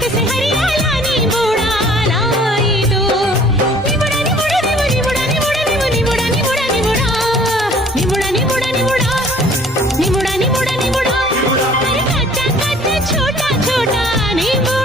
कैसे हरियाला नींबूड़ा लाई दो नींबूड़ा नींबूड़ा नींबूड़ा नींबूड़ा नींबूड़ा नींबूड़ा नींबूड़ा नींबूड़ा नींबूड़ा नींबूड़ा नींबूड़ा नींबूड़ा नींबूड़ा अरे कच्चा कच्चा छोटा छोटा नींबू